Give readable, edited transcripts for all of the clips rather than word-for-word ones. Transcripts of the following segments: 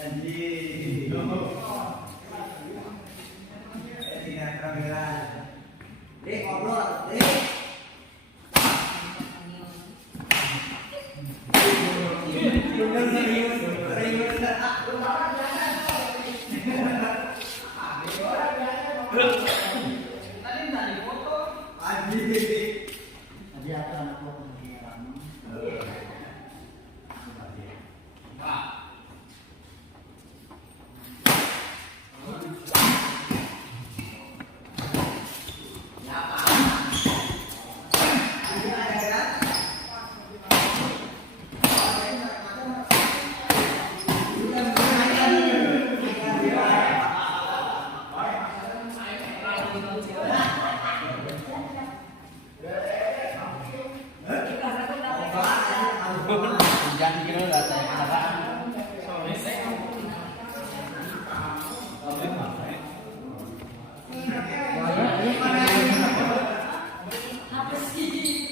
Anjing. Tidak terbilang. Dek ngobrol, dek. Jangan kira udah saya kendaraan. Apa sih?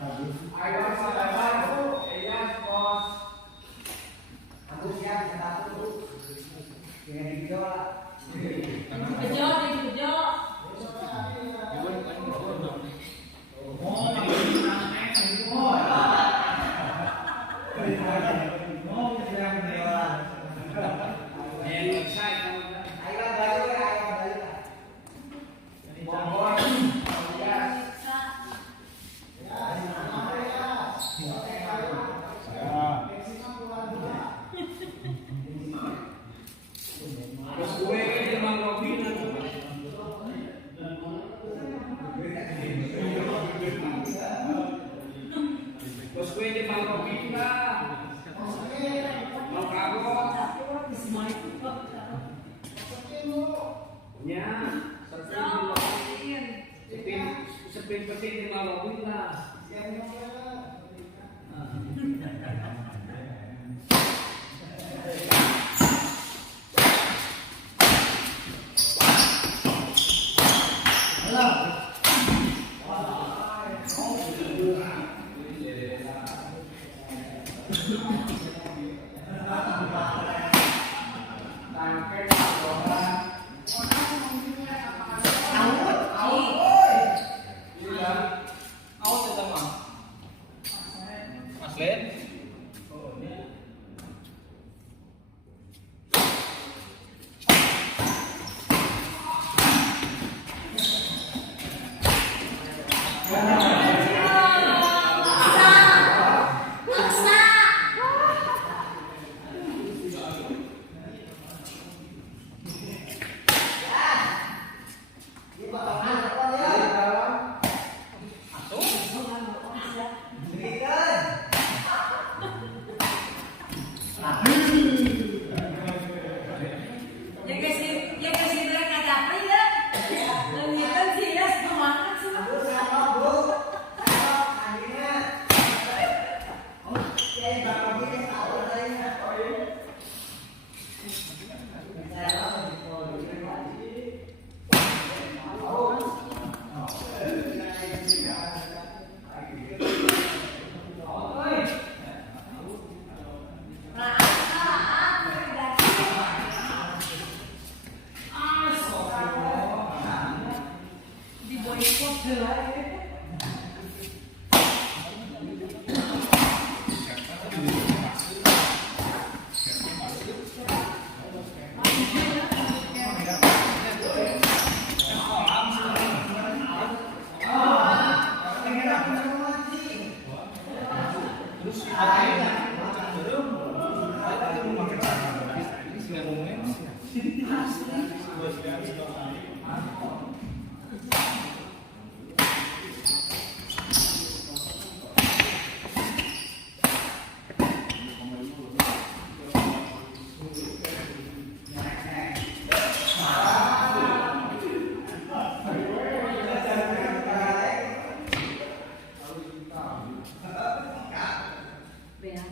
Ayo sampai baru. Iya, bos. Aku siap satu. Jangan di video lah. Bejo, bejo. Bos gue di Bangkok kita. Mau kagok? Ya, sepin penting di Bangkok kita. Benar.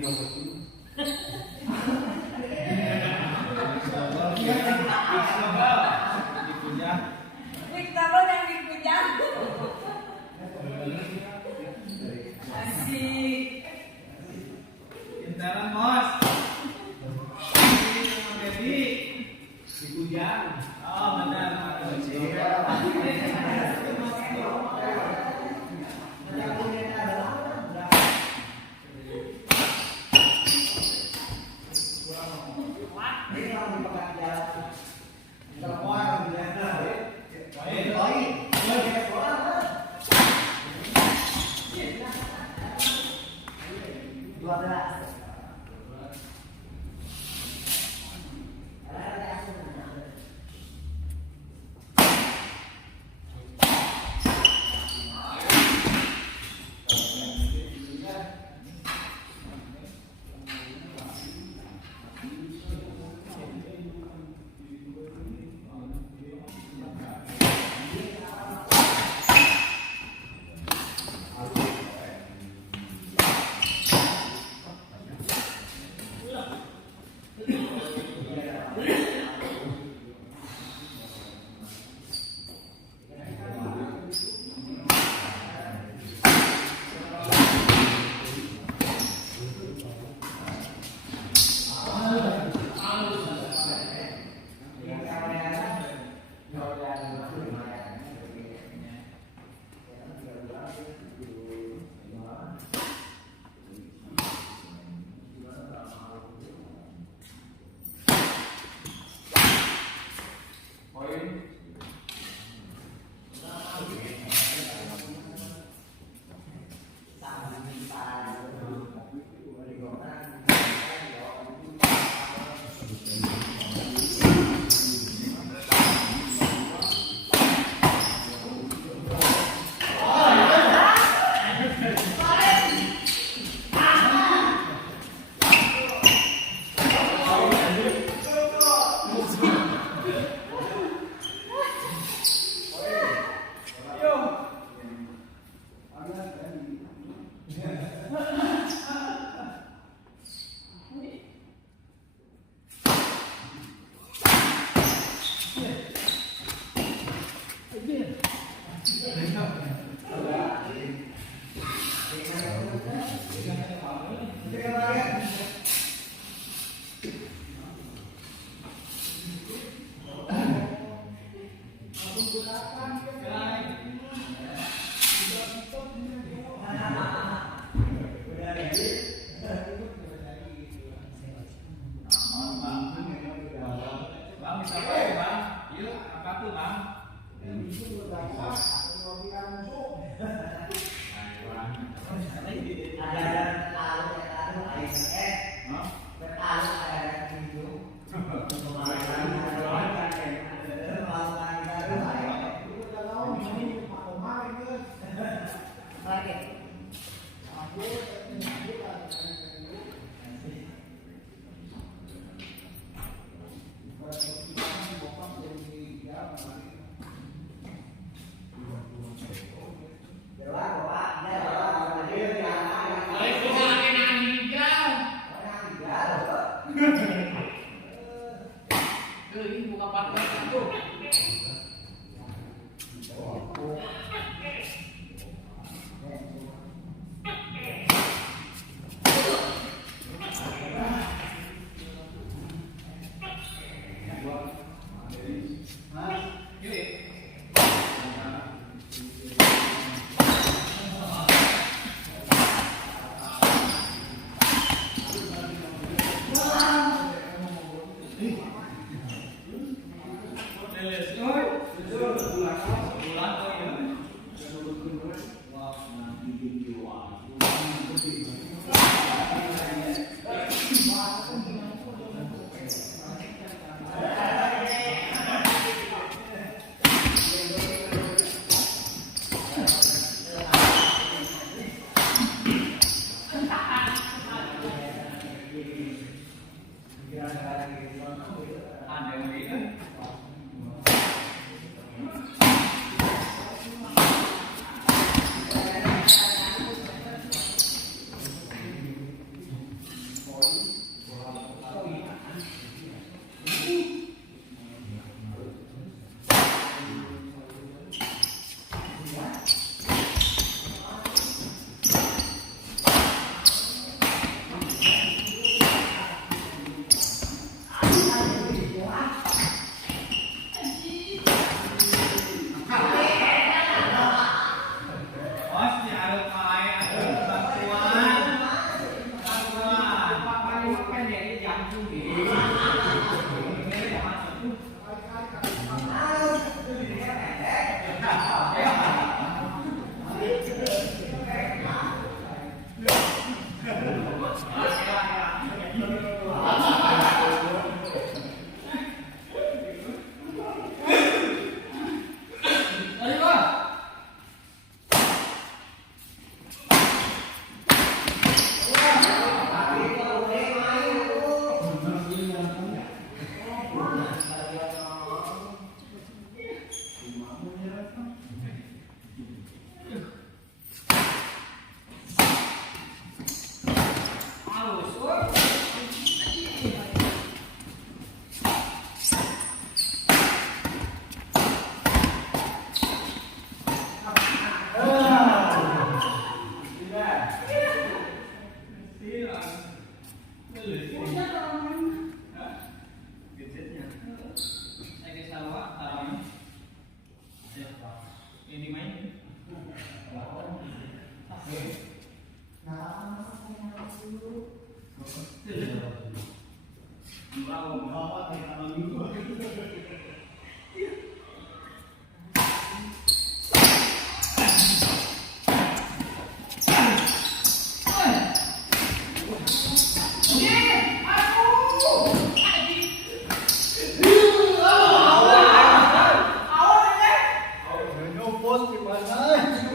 Victor yang dipuja. Asik. Pintaran bos. Ini sama Dedi. Dipujang. Oh benar.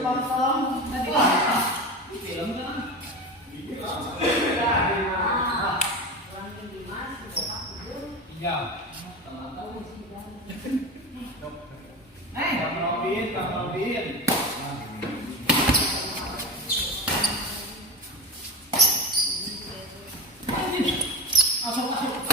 Film kan? Iya. Bang Robin. Masuk.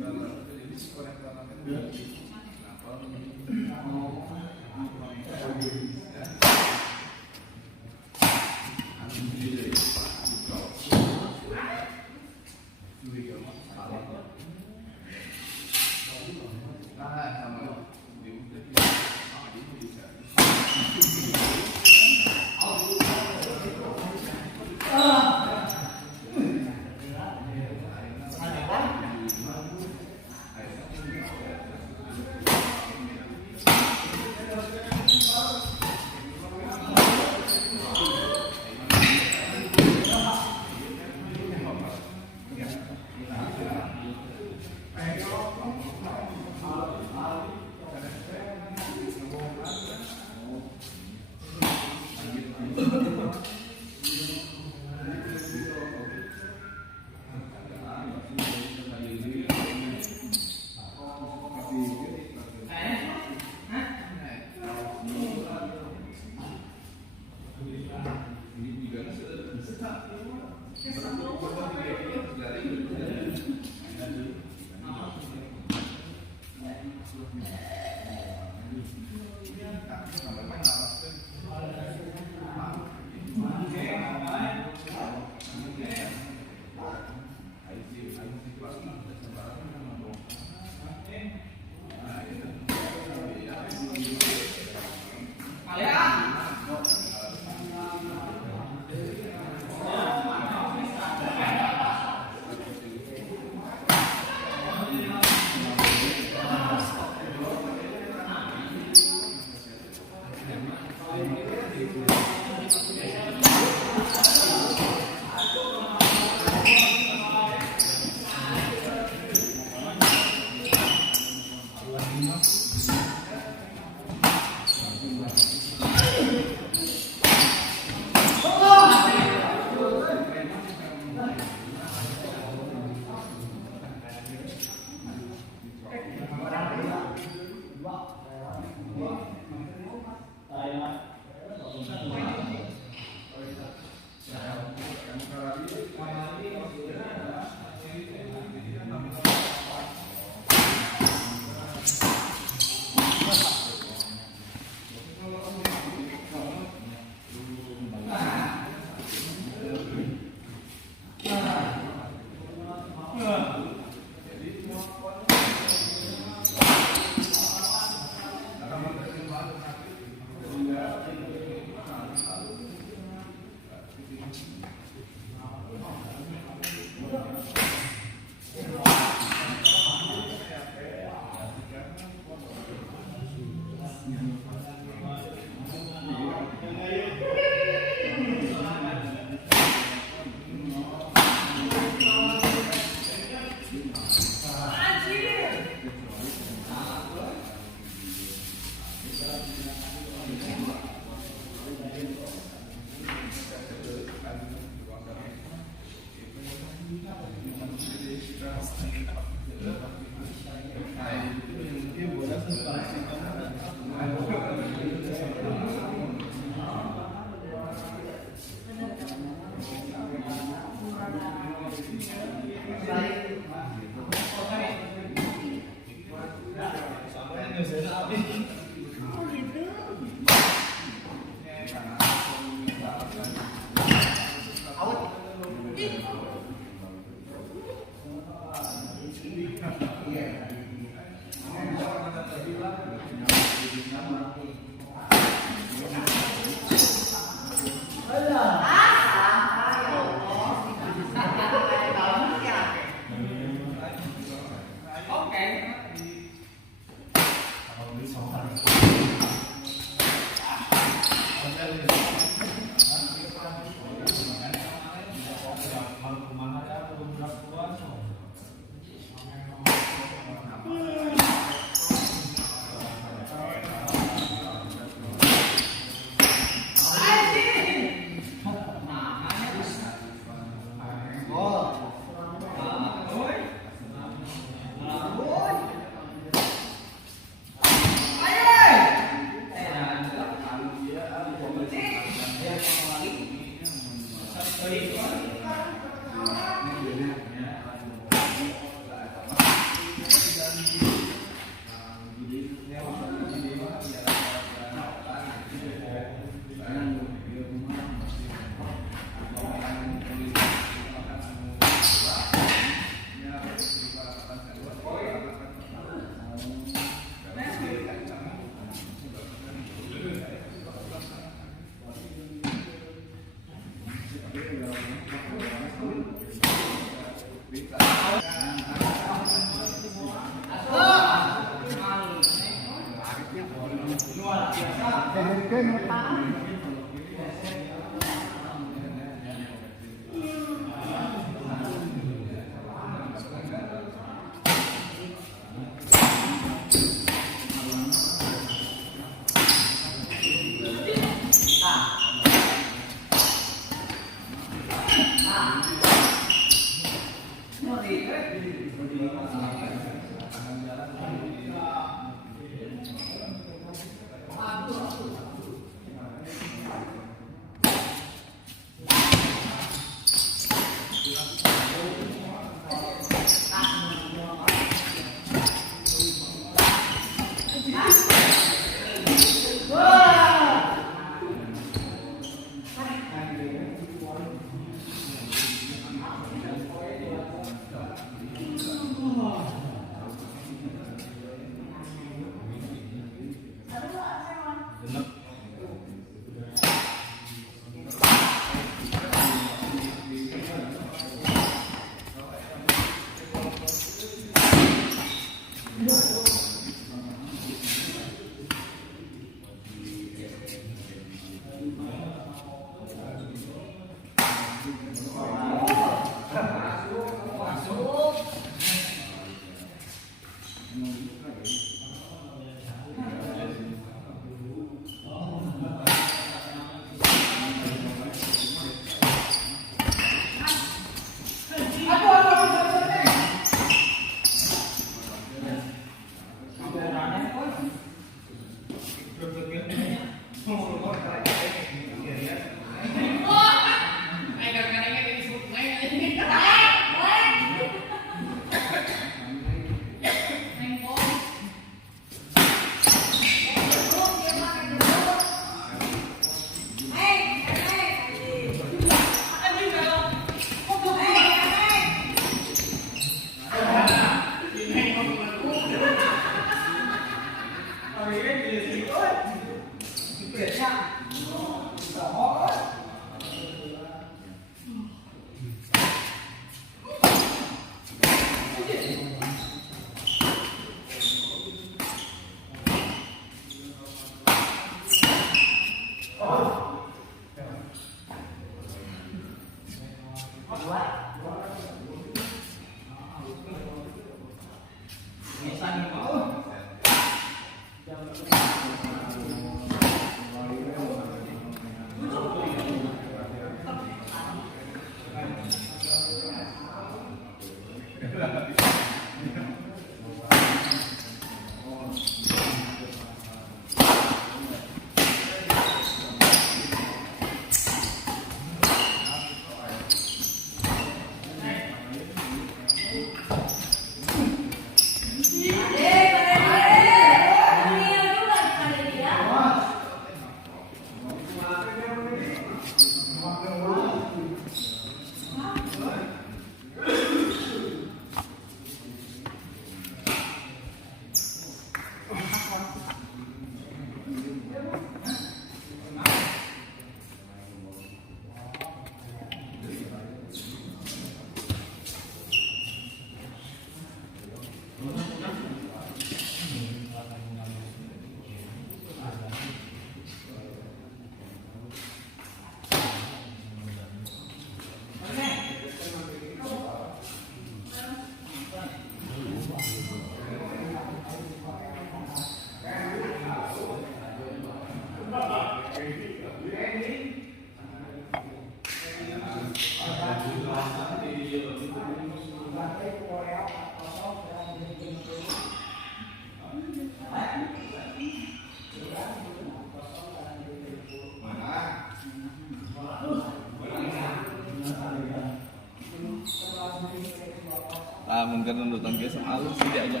Mungkin nonton ke sama alus tidak aja.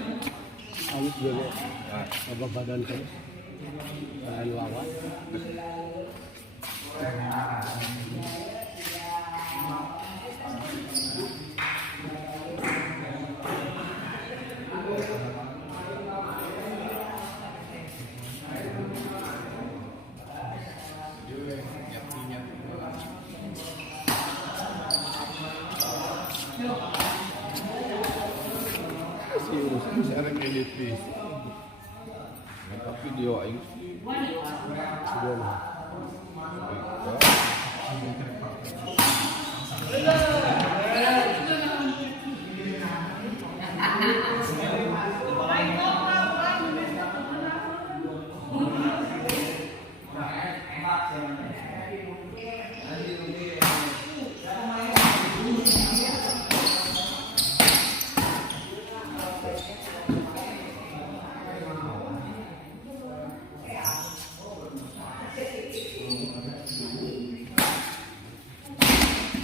Alus dulu. Apa badan terus? Badan lawan. Sekarang edit video aing Gimana?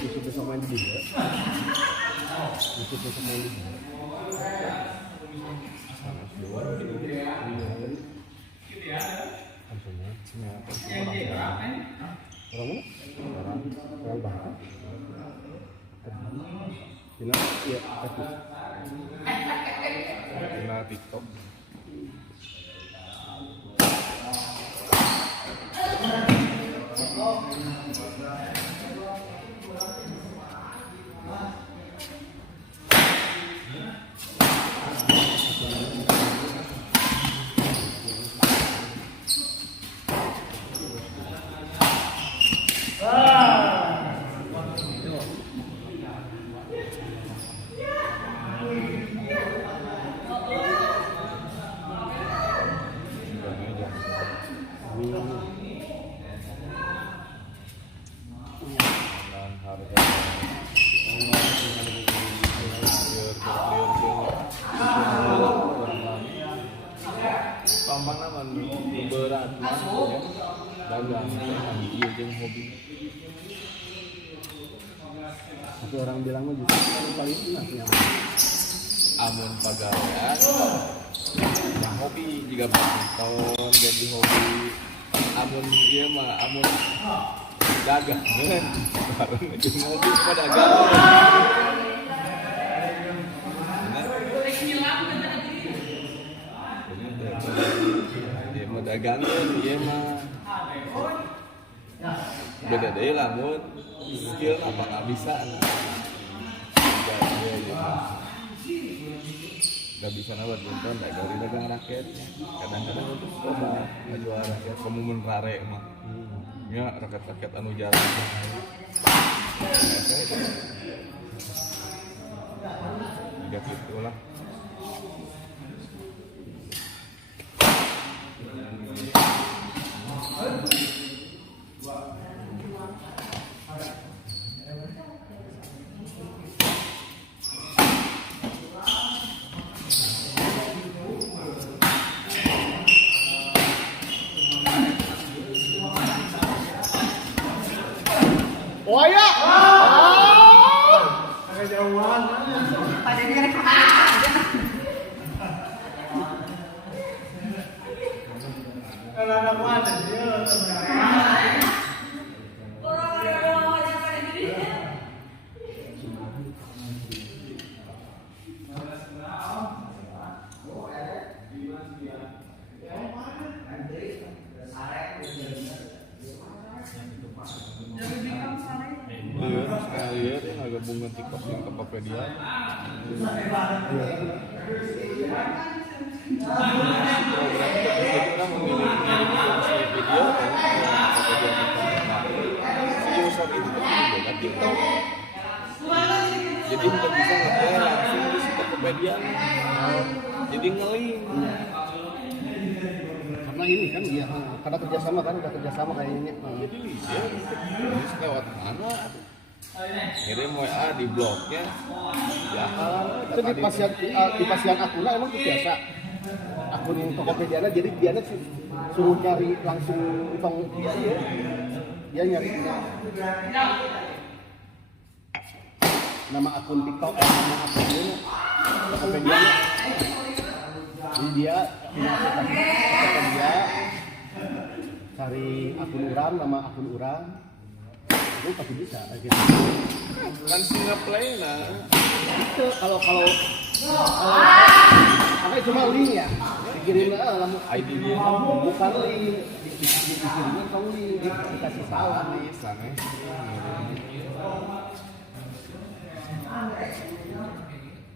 Itu besok main di dia. Itu besok main di dia. Orang mana? Orang Barat. Final, iya, Final TikTok. Pampang naman berat dagang iya jeung hobi. Tapi orang bilang mah juga paling enak ya. Amun pagawean yang hobi juga badminton jadi hobi. Amun ieu mah amun dagang kan bareng jeung hobi padagang. Dia mah dagangan, dia mah beda deh lah, mun skill apa nggak bisa, nggak bisa nabat nonton, dari dagang raket, kadang-kadang untuk coba ngejual raket, kamu menrare mah, ya raket-raket anu jalan, tidak gitu lah. Oh ya. Agak jauhan. Pada dia kamera aja. Kalau anak mana dia Orang aja pada diri. Lihat sekali ya, dia gabungan TikTok dengan Tokopedia. Kita memilih video si user itu juga TikTok. Jadi untuk bisa nge-play langsung di Tokopedia. Jadi nge-link. karena ini kan dia karena kerjasama kan udah kerjasama kayaknya. Jadi lihat ini lewat mana? Kirim WA di blognya. Ya Itu di pasian akunnya emang itu biasa. Akun yang Tokopedia jadi dia suruh nyari langsung tong dia nyari nama akun TikTok nama akun ini Tokopedia. Jadi dia punya aplikasi Tokopedia cari akun orang nama akun orang itu pasti bisa gitu. kan singa play lah. Itu kalau apa cuma link ya dikirim lalu ID dia bukan link dikirimnya kamu link dikasih salah di sana.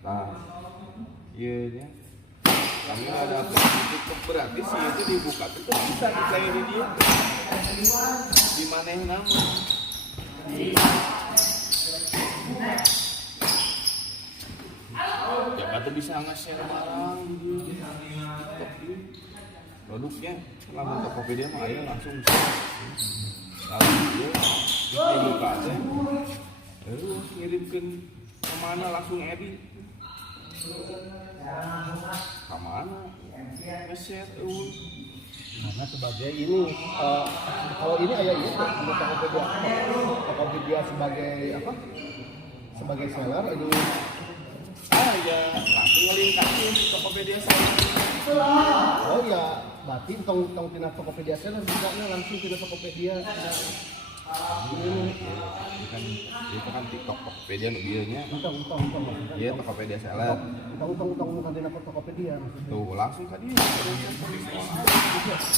Nah, iya nya. kami nggak ada apa berarti sih itu dibuka itu bisa diplay di dia di mana yang nama ya batu bisa nge-share barang produknya lama Tokopedia mah ayo langsung kalau dia dibuka aja ngirimkan kemana langsung edit kemana nge-share karena sebagai ini kalau ini ayah ini untuk Tokopedia sebagai apa sebagai seller ini ya langsung ngelingkasin Tokopedia saya oh ya berarti tong tina Tokopedia seller tidaknya langsung tina Tokopedia itu kan TikTok Tokopedia nubianya untung iya Tokopedia seller untung bukan tina Tokopedia tuh langsung kan dia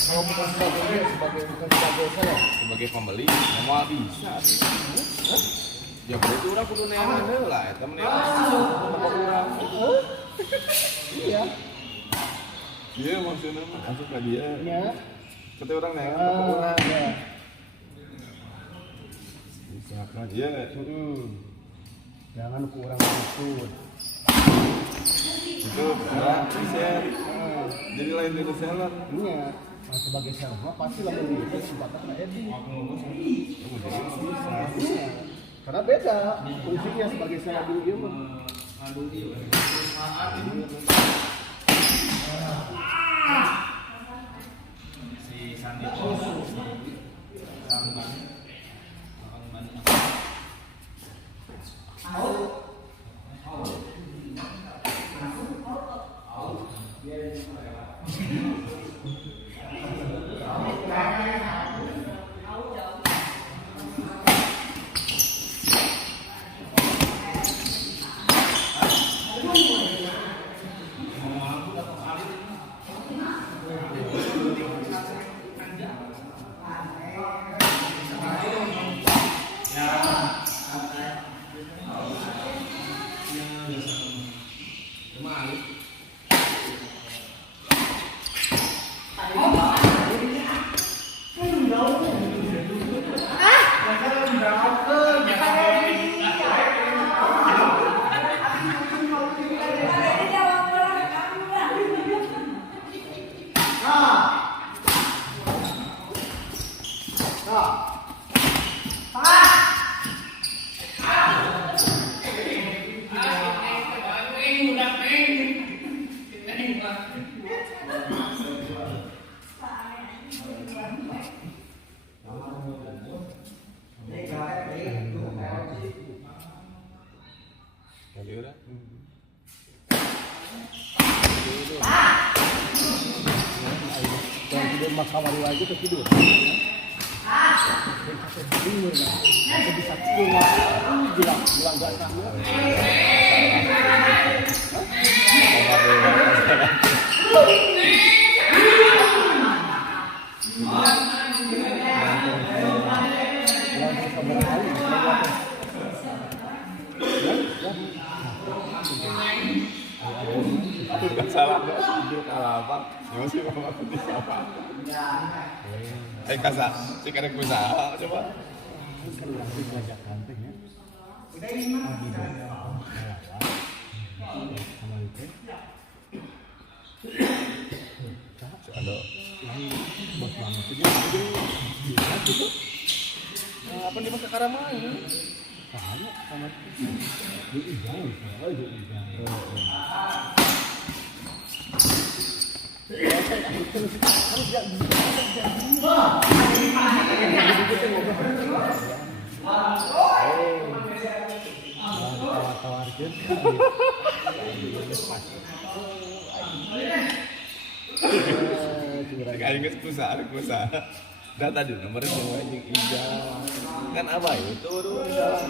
kalau bukan sebagai seller sebagai pembeli mau bisa ya berarti orang kudu neangan lah eta neangan iya iya maksudnya masuk ke dia ya kata orang neangan ya misalkan iya jangan kurang maksud itu orang share jadi lain dari seller iya sebagai seller pasti lah memiliki sebatas edit iya karena beda fungsinya sebagai seller dulu dia mah si Sandi kali udah yang tidur mak kamar lagi ke tidur tidur nah bisa tidur bilang gak tahu Gak salah gak tidur apa ya masih bapak aku di siapa kasar sih karek usaha coba ada bos banget apa di masa karamai banyak sama di jauh aja tawarkan Aing geus kusaha. Da tadi nomor yang anjing Ijal. Kan apa ya? Turun salah.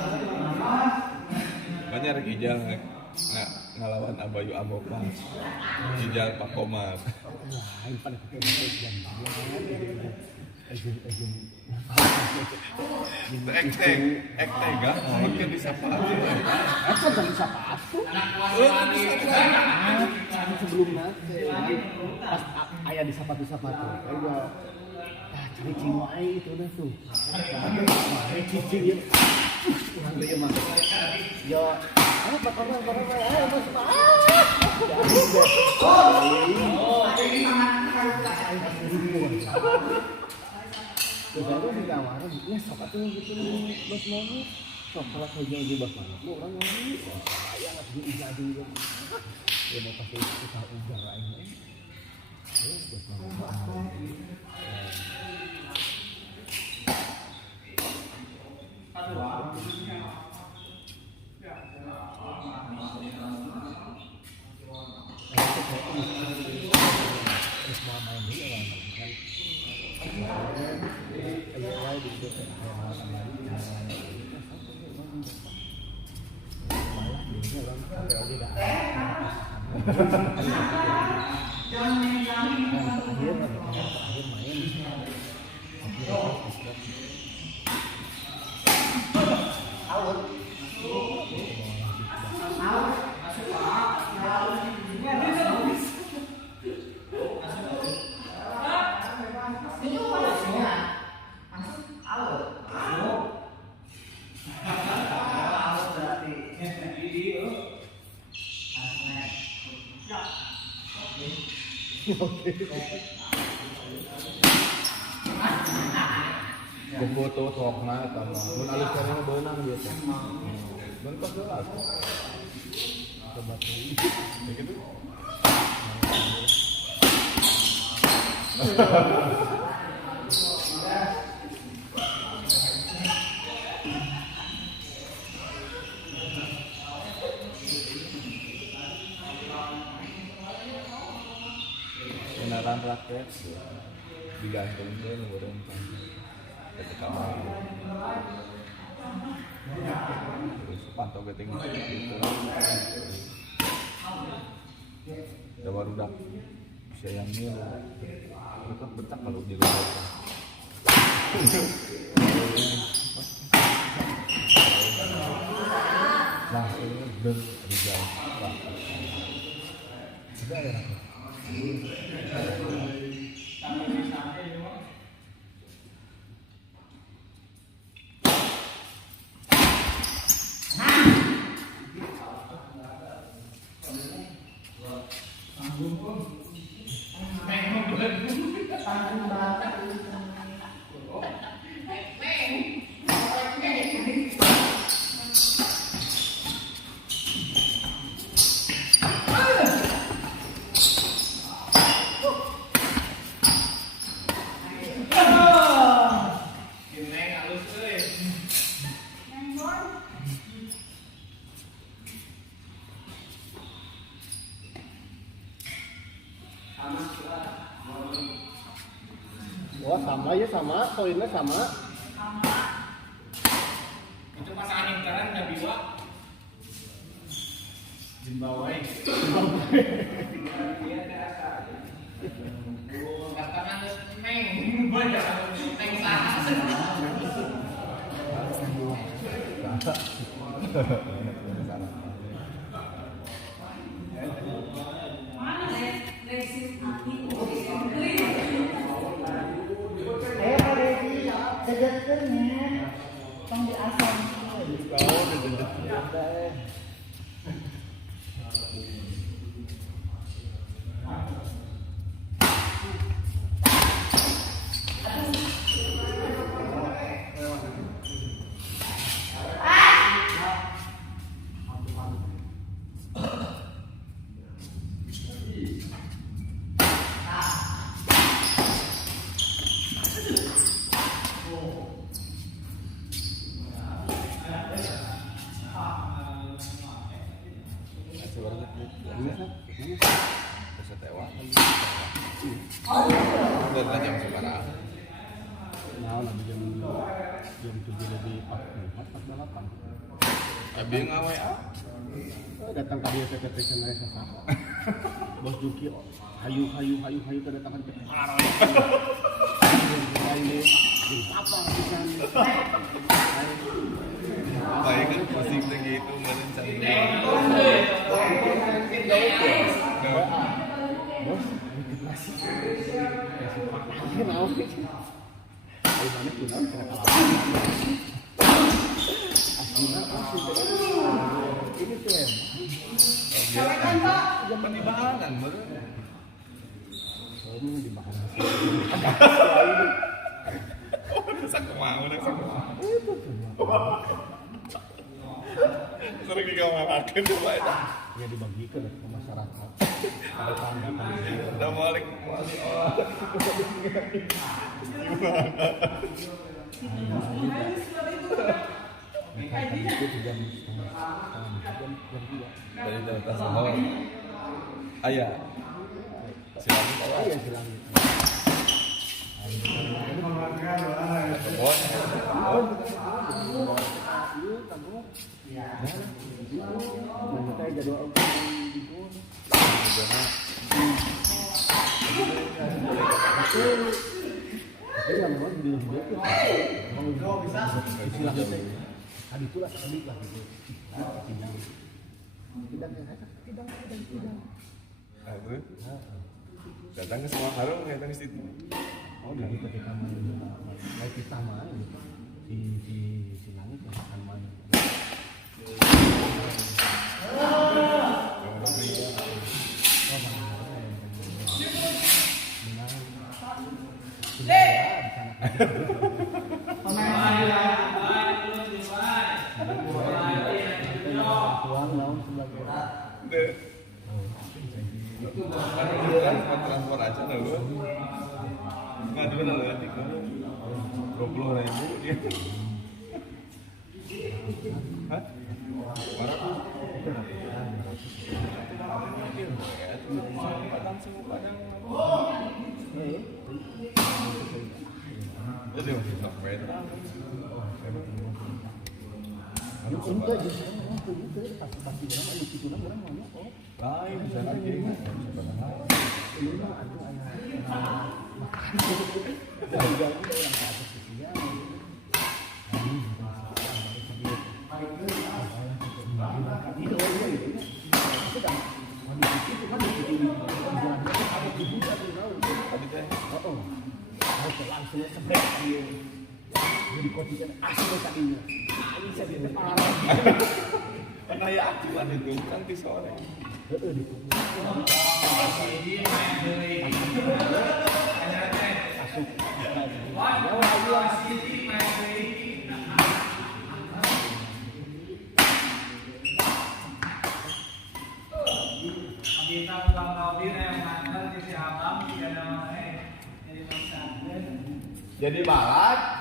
Banyak rek Ijal ngalawan Abayu Amopa. Ijal Pak Komar. lain pada pakai jam. Ek tega makin disapa. Apa jadi sepatu? sebelumnya pas ayah di sapatu-sapatu kayak cari ciwai itu dah tuh cari cicing ya orang dia mah ya apa kabar ayo mas terus aku ditawarin ya sok atuh gitu bos mau sok salah saja di bapak lu orang ngomong ayah nggak tuh ijazah juga ya mau pakai kita udara ini bos mau Foto sokna eta mah. Mun alus kana beunang biasa. Bentuk jelas. Coba tuh. Begitu. Beneran raket digantungkeun urang kan. Ketika terus pantau keting gitu ada baru dak bisa yang ini mereka betak kalau di luar langsung ber Rizal sudah ada oh sama ya sama poinnya sama Itu pasangan lingkaran dan biwa. Zimbabwe. Katakan meng banyak meng jam sekarang. nah lebih jam 7 lebih 48. Abi ngawe datang ke dia PPT saya sasa bos Juki hayu kedatangan ke parah ini apa bukan baik kan pusing begitu merencanakan kenal. Ayo mana kenal kena kalah. Aslinya asli ini tuh ya. Sawekan Pak. Zaman di bahanan, bener. Ini di bahan Sak mau, sak mau. itu semua. Sering digawarakeun tuh Pak eta. Ya dibagikan ke masyarakat. Ada tanggapan. Udah balik. Itu jam Dari data sahur. Ayah. Silakan Pak. Iya silang. Oh, Jadi ya memang di dia tuh memang bisa istilahnya tadi itulah sekali lah gitu. Tidak. Aku datang ke semua harung datang ke situ. Oh dari ketika main kita main si langit yang akan main. Transport aja lah lu. Ngadu lah lu di 20.000 dia. Hah? Jadi masih sampai lain bisa lagi. Karena ya akuan itu kan di sore. Kita pulang mobil yang mantan di si abang tidak ada mana jadi Jadi balat